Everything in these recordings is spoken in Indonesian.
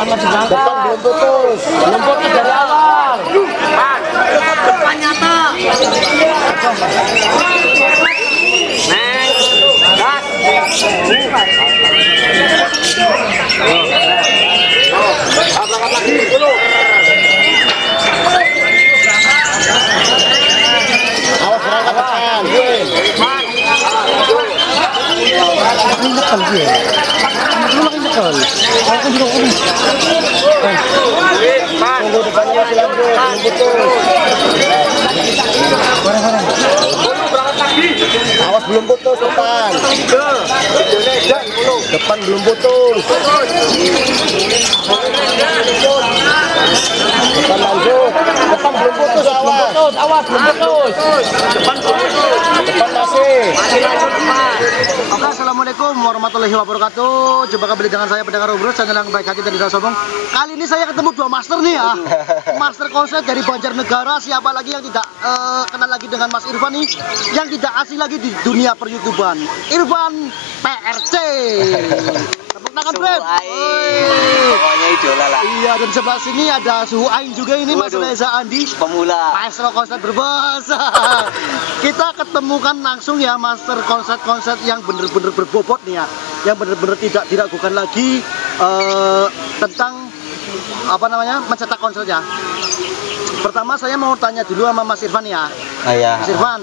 Depan belum putus. Belum putus dari awal. Depan nyata. Angkat lagi dulu. Awas berangkat depan. Ini depan dia. Lu makin depan. Aku juga ini. Tunggu depannya silang bro, belum putus. Barang-barang. Awas belum putus depan. Depan belum putus. Depan lanjut. Depan belum putus, awas. Awas belum putus. Depan masih. Oke, assalamualaikum warahmatullahi wabarakatuh. Jumpa kembali dengan saya pendengar Obrol, channel yang baik hati dan tidak sombong. Kali ini saya ketemu dua master nih ya. Master konsep dari Banjarnegara. Siapa lagi yang tidak kenal lagi dengan Mas Irfan nih, yang tidak asing lagi di dunia per-YouTuban, Irfan PRC. Tepuk tangan, Fred. Pokoknya idola lah. Iya, dan sebelah sini ada Suhu Ain juga ini, Mas Waduh. Reza Andi, Pemula. maestro konsep berbahasa. Kita ketemukan langsung ya master konsep-konsep yang bener-bener berbobot nih ya, yang bener-bener tidak diragukan lagi tentang apa namanya mencetak konsepnya. Pertama saya mau tanya dulu sama Mas Irfan ya. Oh iya. Mas Irfan,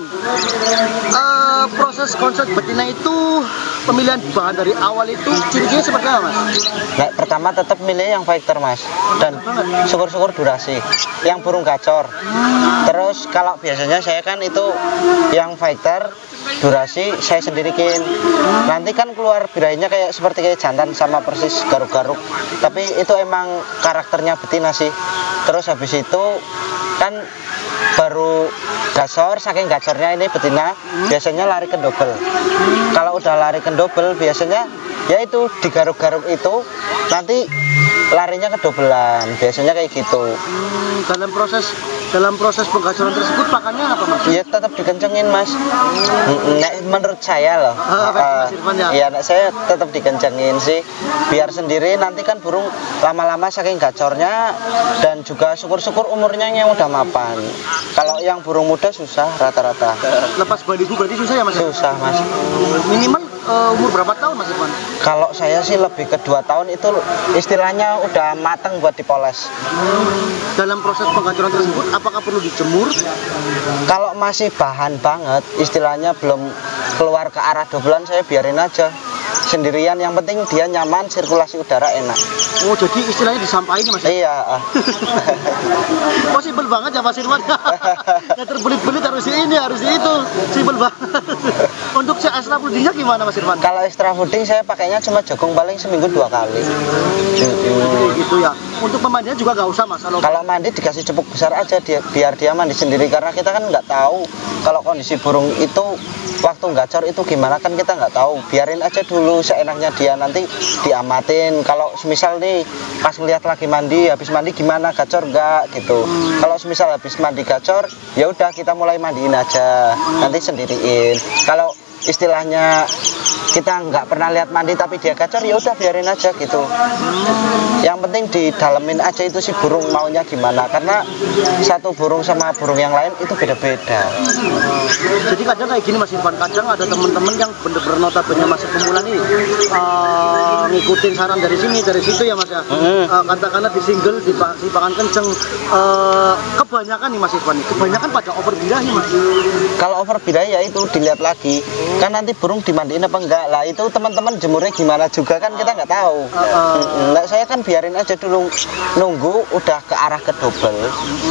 proses konsep betina itu pemilihan bahan dari awal itu ciri-cirinya seperti apa, Mas? Nah, pertama tetap milih yang fighter mas, dan syukur-syukur durasi, yang burung gacor. Terus kalau biasanya saya kan itu yang fighter durasi saya sendirikin. Nanti kan keluar birainya kayak seperti kayak jantan sama persis garuk-garuk. Tapi itu emang karakternya betina sih. Terus habis itu kan baru gacor, saking gacornya ini betina biasanya lari ke double. Kalau udah lari ke double biasanya ya itu digaruk-garuk itu nanti larinya ke dobelan, biasanya kayak gitu. Dalam proses penggacoran tersebut pakannya apa, Mas? Ya tetap dikencengin mas. Menurut saya loh. Mas Irfan ya? Iya, saya tetap dikencengin sih. Biar sendiri nanti kan burung lama-lama saking gacornya, dan juga syukur-syukur umurnya yang udah mapan. Kalau yang burung muda susah rata-rata. Lepas balihu berarti susah ya, Mas? Susah mas. Minimal umur berapa tahun, Mas Irfan? Kalau saya sih lebih ke 2 tahun itu istilahnya udah mateng buat dipoles. Dalam proses penggacoran tersebut apakah perlu dijemur? Kalau masih bahan banget, istilahnya belum keluar ke arah dobelan, saya biarin aja sendirian. Yang penting dia nyaman, sirkulasi udara enak. Oh, jadi istilahnya disampain nih, Mas? Iya. Oh, simpel banget ya, Mas Irfan. Ya terbelit-belit harus ini, harus itu. Simpel banget. Untuk si extra foodingnya gimana, Mas Irfan? Kalau extra fooding saya pakainya cuma jagung paling seminggu 2 kali. Gitu ya. Untuk pemandian juga nggak usah, Mas? Kalau mandi dikasih cepuk besar aja, biar dia mandi sendiri, karena kita kan nggak tahu kalau kondisi burung itu waktu gacor itu gimana, kan kita nggak tahu. Biarin aja dulu seenaknya dia, nanti diamatin. Kalau semisal nih pas ngeliat lagi mandi, habis mandi gimana, gacor nggak gitu. Kalau semisal habis mandi gacor, ya udah kita mulai mandiin aja, nanti sendiriin. Kalau istilahnya kita nggak pernah lihat mandi tapi dia gacor, ya udah biarin aja gitu. Yang penting didalemin aja itu si burung maunya gimana, karena satu burung sama burung yang lain itu beda-beda. Jadi kadang kayak gini, Mas Irfan, kadang ada teman-teman yang bener-bener notabene masih pemula nih ngikutin saran dari sini dari situ ya, Mas ya. Katakanlah di single di pakan kenceng, kebanyakan nih, Mas Irfan, kebanyakan pada over birahi, Mas. Kalau over birahi ya itu dilihat lagi kan nanti burung dimandiin apa enggak lah, itu teman-teman jemurnya gimana juga kan kita nggak tahu. Nah, saya kan biarin aja dulu, nunggu udah ke arah ke double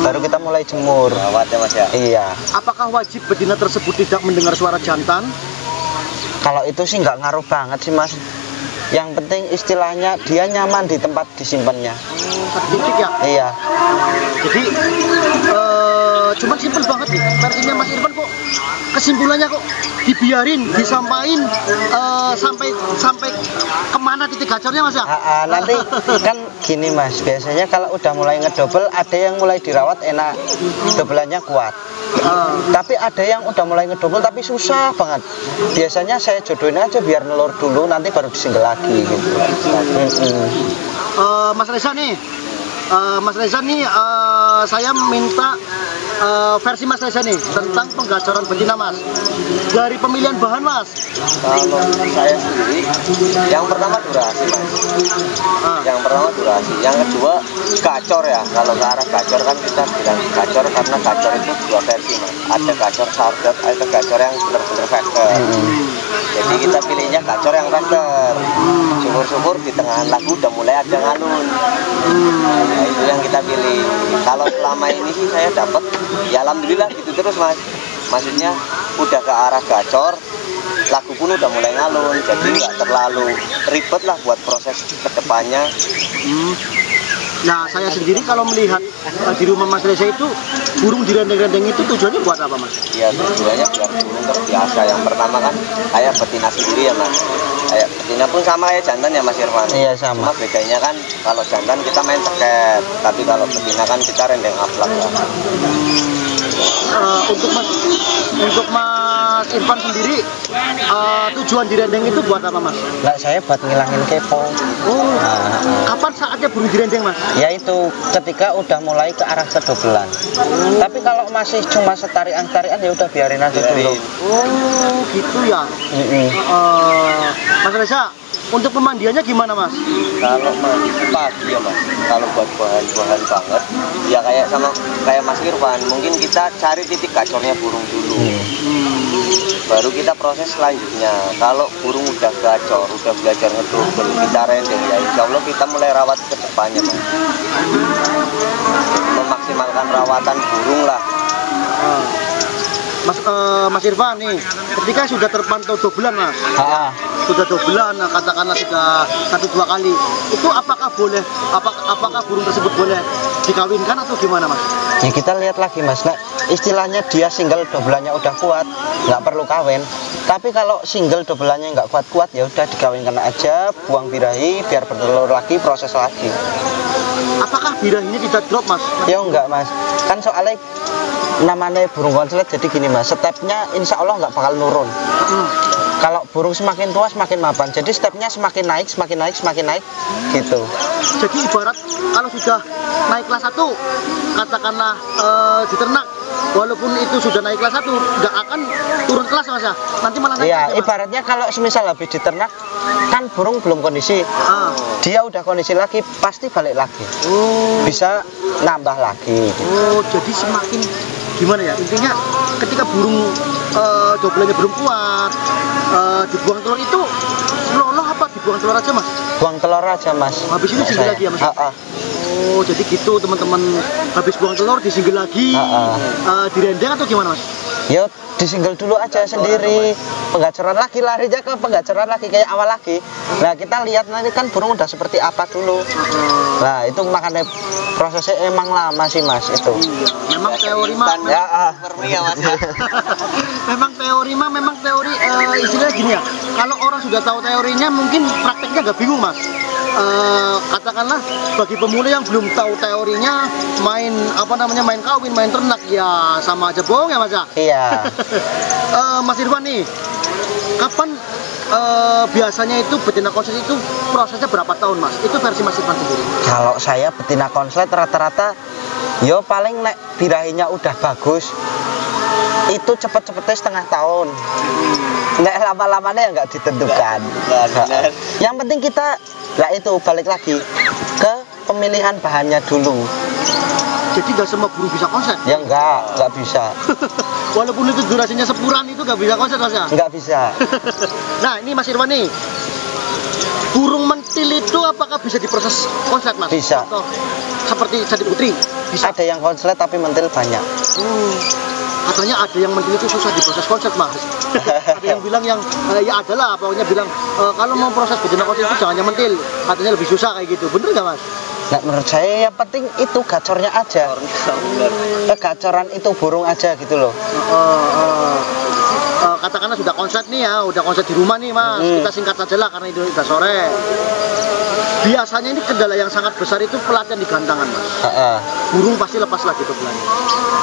baru kita mulai jemur. Rawat ya, Mas ya. Iya. Apakah wajib betina tersebut tidak mendengar suara jantan? Kalau itu sih nggak ngaruh banget sih, Mas. Yang penting istilahnya dia nyaman di tempat disimpannya. Titik ya? Iya. Jadi cuman simpel banget nih versinya Mas Irfan, kok kesimpulannya kok dibiarin, disampain sampai kemana titik gacornya, Mas ya? Nanti kan gini Mas, biasanya kalau udah mulai ngedobel ada yang mulai dirawat enak, dobelannya kuat. Tapi ada yang udah mulai ngedobel tapi susah banget. Biasanya saya jodohin aja biar nelur dulu, nanti baru disinggel lagi gitu. Mas Reza nih, saya minta versi Mas Reza nih tentang penggacoran betina Mas. Dari pemilihan bahan Mas. Kalau saya sendiri, yang pertama durasi Mas. Yang pertama durasi, yang kedua gacor ya. Kalau ke arah gacor kan kita bilang gacor karena gacor itu dua versi Mas. Ada gacor sardet, ada gacor yang benar-benar factor. Jadi kita pilihnya gacor yang factor. Syukur-syukur di tengah lagu udah mulai ada ngalun. Nah, itu yang kita pilih. Kalau selama ini sih saya dapat, ya alhamdulillah gitu terus Mas. Maksudnya udah ke arah gacor, lagu pun udah mulai ngalun, jadi nggak terlalu ribet lah buat proses kedepannya. Nah, saya sendiri kalau melihat di rumah Mas Reza itu burung direndeng-rendeng itu tujuannya buat apa Mas? Ya tujuannya biar burung terbiasa. Yang pertama kan kayak betina sendiri ya Mas. Kayak betina pun sama kayak jantan ya Mas Irfan. Iya sama. Cuma bedanya kan kalau jantan kita main ceket, tapi kalau betina kan kita rendeng aplak lah. Untuk Mas Irfan sendiri tujuan direndeng itu buat apa Mas? Lah saya buat ngilangin kepo. Kapan saatnya burung direndeng Mas? Yaitu ketika udah mulai ke arah kedobelan. Tapi kalau masih cuma setarian-tarian ya udah biarin aja dulu. Oh gitu ya. Mas Reza, untuk pemandiannya gimana Mas? Kalau mandi pagi ya Mas, kalau buat bahan-bahan banget ya kayak Mas Irfan, mungkin kita cari titik gacornya burung dulu, baru kita proses selanjutnya. Kalau burung udah gacor, udah belajar ngedobel, kita rendeng ya insya Allah kita mulai rawat ke depannya Mas. Memaksimalkan rawatan burung lah. Mas Irfan nih, ketika sudah terpantau dobelan Mas, sudah dobelan, katakanlah sudah 1-2 kali, itu apakah burung tersebut boleh dikawinkan atau gimana Mas? Ya kita lihat lagi Mas, nah, istilahnya dia single dobelannya udah kuat, nggak perlu kawin. Tapi kalau single dobelannya nggak kuat-kuat ya udah dikawinkan aja, buang birahi biar bertelur lagi, proses lagi. Apakah birahinya tidak drop Mas? Ya enggak Mas, kan soalnya namanya burung konslet jadi gini Mas, stepnya insya Allah nggak bakal nurun. Kalau burung semakin tua semakin mapan, jadi stepnya semakin naik gitu. Jadi ibarat kalau sudah naik kelas 1, katakanlah di ternak, walaupun itu sudah naik kelas 1, nggak akan turun kelas Mas ya? Nanti malah naik. Iya, Mas. ibaratnya kalau semisal habis di ternak, kan burung belum kondisi, dia udah kondisi lagi, pasti balik lagi. Bisa nambah lagi. Oh, jadi semakin gimana ya? Intinya ketika burung dobelannya belum kuat, dibuang telur itu loloh apa dibuang telur aja Mas? Buang telur aja Mas. Habis itu singgil lagi ya Mas? Oh, jadi gitu teman-teman, habis buang telur disinggil lagi, direndeng atau gimana Mas? Yo disinggil dulu aja sendiri, penggacoran lagi, larinya ke penggacoran lagi kayak awal lagi. Nah kita lihat nanti kan burung udah seperti apa dulu. Nah itu makanya prosesnya emang lama sih Mas itu. Memang teori mah. Memang teori istilahnya gini ya. Kalau orang sudah tahu teorinya mungkin prakteknya agak bingung Mas. Katakanlah bagi pemula yang belum tahu teorinya, main kawin, main ternak ya sama aja bohong ya Mas ya. Iya. Mas Irfan nih, kapan biasanya itu betina konslet itu prosesnya berapa tahun Mas? Itu versi Mas Irfan sendiri. Kalau saya betina konslet rata-rata yo paling nek birahinya udah bagus itu cepet-cepetnya setengah tahun. Nek lama-lamanya ya nggak ditentukan. Yang penting kita lah itu balik lagi ke pemilihan bahannya dulu. Jadi nggak semua burung bisa konslet? Ya nggak bisa. Walaupun itu durasinya sepuran itu nggak bisa konslet Mas ya? Nggak bisa. Nah ini Mas Irfan nih, burung mentil itu apakah bisa diproses konslet Mas? Bisa. Atau seperti Sandi Putri? Bisa. Ada yang konslet tapi mentil banyak. Katanya ada yang mentil itu susah diproses konslet Mas. Ada yang bilang ya adalah pokoknya bilang kalau mau proses betina konslet itu jangan yang mentil, katanya lebih susah kayak gitu. Bener nggak Mas? Nah menurut saya yang penting itu gacornya aja. Gacoran itu burung aja gitu loh. Katakanlah sudah konslet nih ya, udah konslet di rumah nih Mas. Kita singkat saja lah karena itu udah sore. Biasanya ini kendala yang sangat besar itu pelatihan di gantangan Mas. burung pasti lepas lagi bebelannya.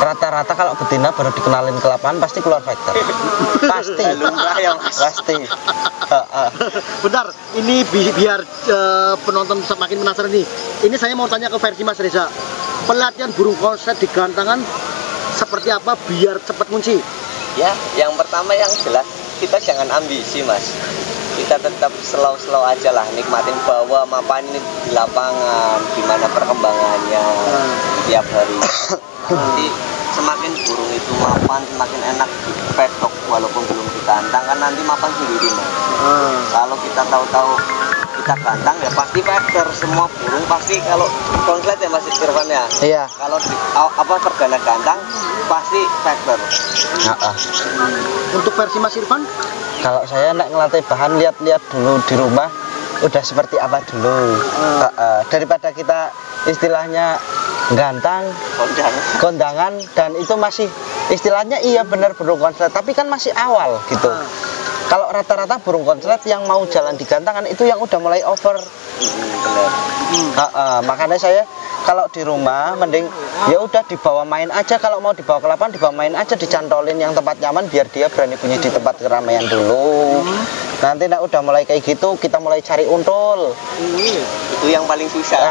Rata-rata kalau betina baru dikenalin ke lapangan pasti keluar factor. Pasti. Lumrah ya, Mas. Pasti. Bentar, ini biar penonton semakin penasaran nih. Ini saya mau tanya ke versi Mas Reza. Pelatihan burung konslet di gantangan seperti apa biar cepat ngunci? Ya, yang pertama yang jelas kita jangan ambisi, Mas. Kita tetap slow-slow aja lah, nikmatin bawa mapan ini di lapangan, gimana perkembangannya tiap hari. Nanti semakin burung itu mapan semakin enak di pedok walaupun belum digantang kan nanti mapan sendiri, Mas. Kalau kita tahu-tahu kita gantang ya pasti factor, semua burung pasti kalau konslet ya Mas Irfan ya. Iya. Kalau perdana gantang pasti factor. Untuk versi Mas Irfan? Kalau saya nak ngelatih bahan lihat-lihat dulu di rumah udah seperti apa dulu. Daripada kita istilahnya gantang, kondangan dan itu masih istilahnya iya benar burung konslet tapi kan masih awal gitu. Kalau rata-rata burung konslet yang mau jalan di gantangan itu yang udah mulai over. Makanya saya kalau di rumah mending ya udah dibawa main aja, kalau mau dibawa ke lapangan dibawa main aja, dicantolin yang tempat nyaman biar dia berani bunyi di tempat keramaian dulu. Nanti nak udah mulai kayak gitu kita mulai cari untul. Itu yang paling susah.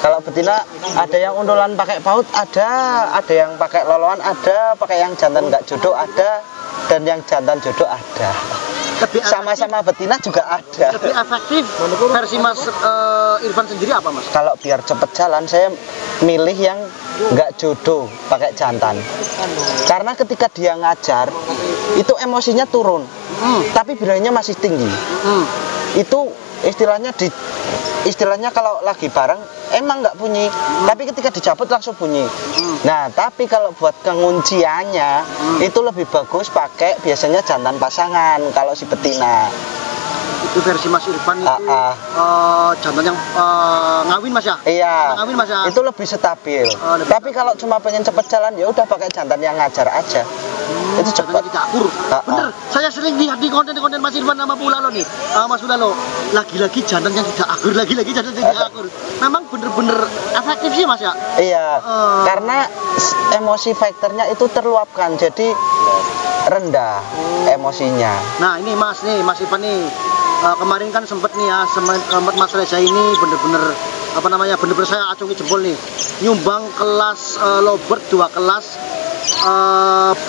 Kalau betina ada yang untulan pakai paut ada yang pakai loloan ada, pakai yang jantan nggak jodoh ada, dan yang jantan jodoh ada. Sama-sama betina juga ada. Lebih efektif versi Mas Irfan sendiri apa Mas? Kalau biar cepet jalan saya milih yang nggak jodoh pakai jantan. Karena ketika dia ngajar itu emosinya turun, tapi birainya masih tinggi. Itu istilahnya kalau lagi bareng emang nggak bunyi, tapi ketika dicabut langsung bunyi. Nah, tapi kalau buat pengunciannya itu lebih bagus pakai biasanya jantan pasangan kalau si betina. Itu versi Mas Irfan itu jantan yang ngawin Mas ya? Iya. Ngawin Mas ya? Itu lebih stabil. Tapi kalau cuma pengen cepet jalan ya udah pakai jantan yang ngajar aja. Itu cepat. Tidak akur. Bener, saya sering lihat di konten-konten Mas Irfan sama Pulalo nih. Mas Pulalo, lagi-lagi jantan yang tidak akur, lagi-lagi jantan yang tidak akur. Memang bener-bener efektif sih Mas ya? Iya. Karena emosi faktornya itu terluapkan, jadi rendah emosinya. Nah ini Mas Irfan nih, kemarin kan sempet nih ya, sempet Mas Reza ini bener-bener bener-bener saya acungi jempol nih, nyumbang kelas lovebird 2 kelas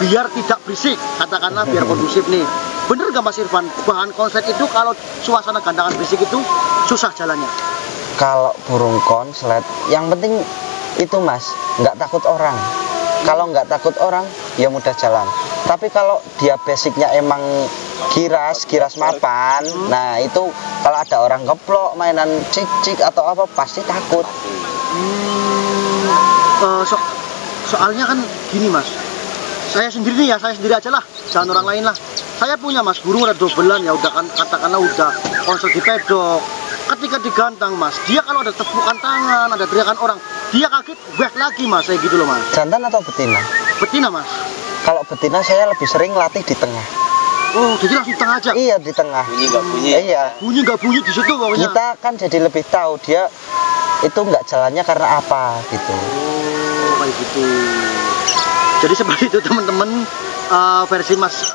biar tidak berisik, katakanlah biar kondusif nih. Bener gak Mas Irfan, bahan konslet itu kalau suasana gantangan berisik itu susah jalannya? Kalau burung konslet yang penting itu Mas, nggak takut orang. Kalau nggak takut orang ya mudah jalan. Tapi kalau dia basicnya emang giras mapan, nah itu kalau ada orang keplok mainan cik atau apa pasti takut. Soalnya kan gini Mas, saya sendiri aja lah, jangan orang lain lah. Saya punya Mas burung ada dobelan ya udah kan, katakanlah udah konslet di pedok. Ketika digantang Mas, dia kalau ada tepukan tangan, ada teriakan orang, dia kaget, back lagi Mas, saya gitu loh Mas. Jantan atau betina? Betina Mas. Kalau betina saya lebih sering latih di tengah. Oh, jadi langsung di tengah aja? Iya, di tengah. Bunyi nggak bunyi? Iya. Bunyi nggak bunyi di situ pokoknya. Kita kan jadi lebih tahu dia itu nggak jalannya karena apa gitu. Oh, kayak gitu. Jadi seperti itu teman-teman, versi Mas